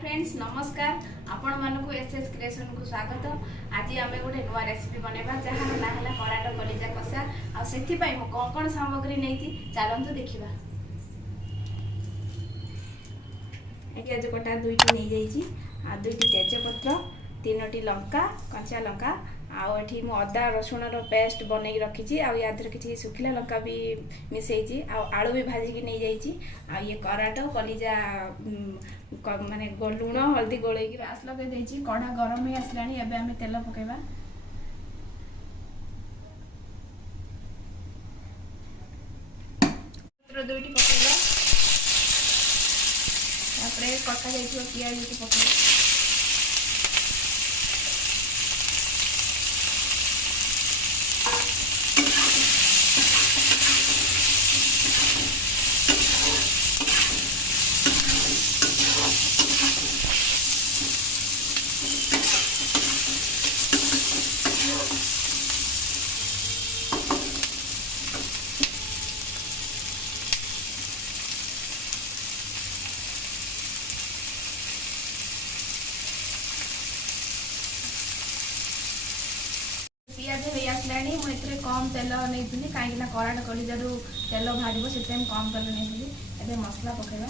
Friends नमस्कार आपण मानक एसएस क्रिएशन को स्वागत। आज आम गोटे नुआ रेसिपी बनवा जहाँ ना है कराट कलिजा कषा आथि कौन कौन सामग्री नहीं चलतु देखा। ये आज कटा दुईटी नहीं जाइए दुईटी तेजपत्र तीनोटी लंका कंचा लंका आठी मु अदा रसुण पेस्ट बन रखी या कि सुखिला लंका भी मिसई आलू भी भाजिकी नहीं जाइए ये कराट कलिजा माने लुण हल्दी गोल गैस लगे कढ़ा गरम ही आसला आम तेल पकेबा। दुईटी पकेबा कटा जाइए पियाज पकेबा। पियाज हो आसला मुझे कम तेल नहीं कहीं कराट कलिजारू तेल बाहर से कम तेल नहीं मसला पकेबा।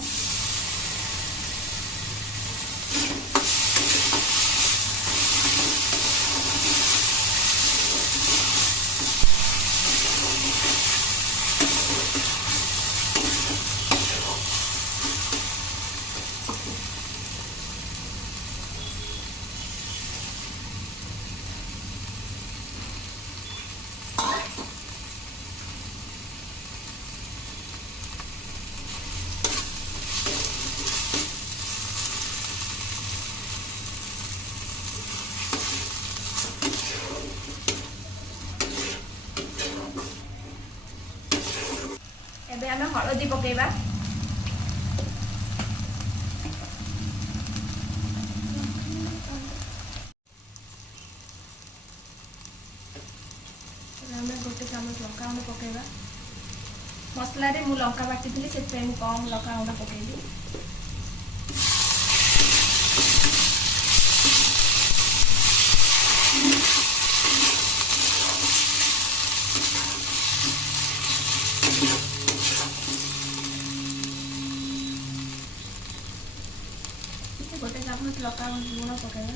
आम हलदी पकेबा। गोटे चामच लंका गुंड पकेबा। मसला रे मु लंका बाटी थी से कम लंका गुंड पकेबी। गोटे चामच लंका लुण पकेबा।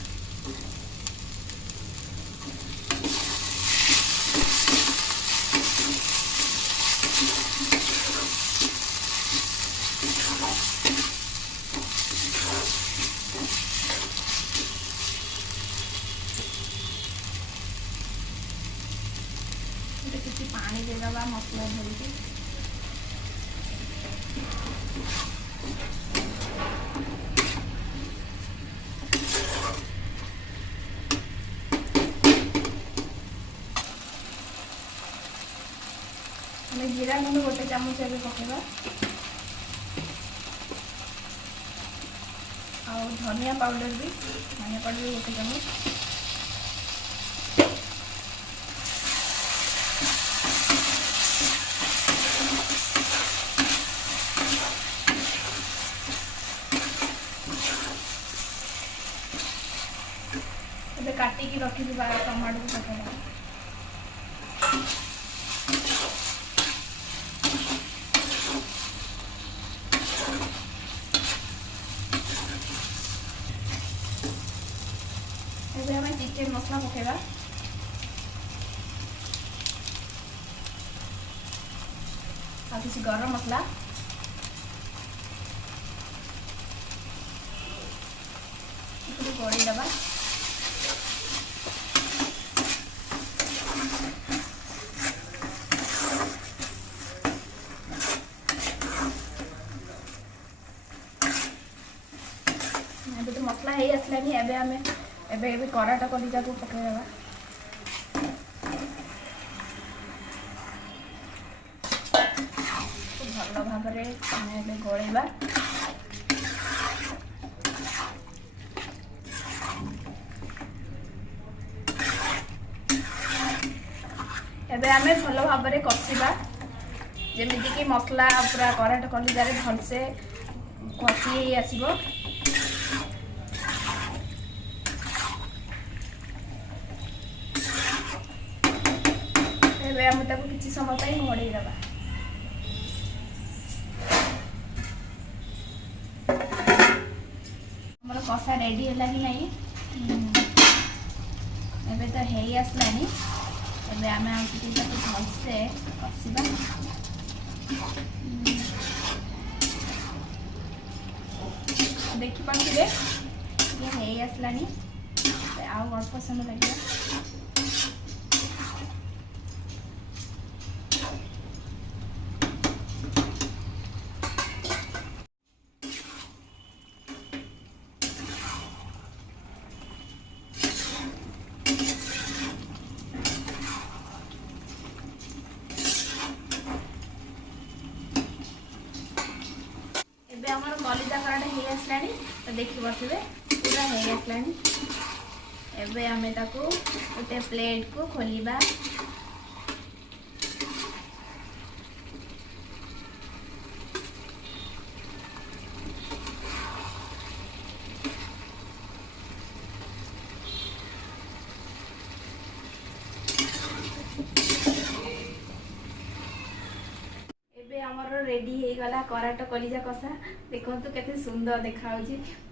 किसी पानी देदबा मसला धरिकी जीरा गुंड गोटे चामच पकेबा और धनिया पाउडर भी गोटे चामच। काटिकी रखी टमाटो को पकेबा। चिकेन मसला पकेबा। आ किसी गरम मसला गोड़ी दबा। तो मसला है आसलानी एबे कराट कलिजा को पकेबा। भल भाव गोलेबा। एबे आमे भल भाव कषिबा जमीक मसला पूरा कराट कलिजा भलसे कषि आसब। समय पर घोड़े दबा। हमर कषा रेडी है कि नहीं एबे तो है आसलानी। एबे आमे आ भलसे कषा देखिपे ये है आसलानी आउ अल्प समय लगे। कलिजा कराटा हो आसलानी तो देखी पारे पूरा हो आसलानी। एबे आमे ताको गोटे प्लेट को खोलिबा। रेडी हो गला कराटा कलिजा कषा। देखो केते सुंदर देखा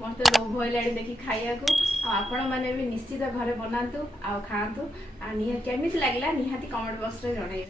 मत तो लोभ होइला देखी खाइया को। आपण माने भी निश्चित घरे बनातु आ खातु। आ केमिति लागला निहाती कमेंट बॉक्स रे जणाइबे।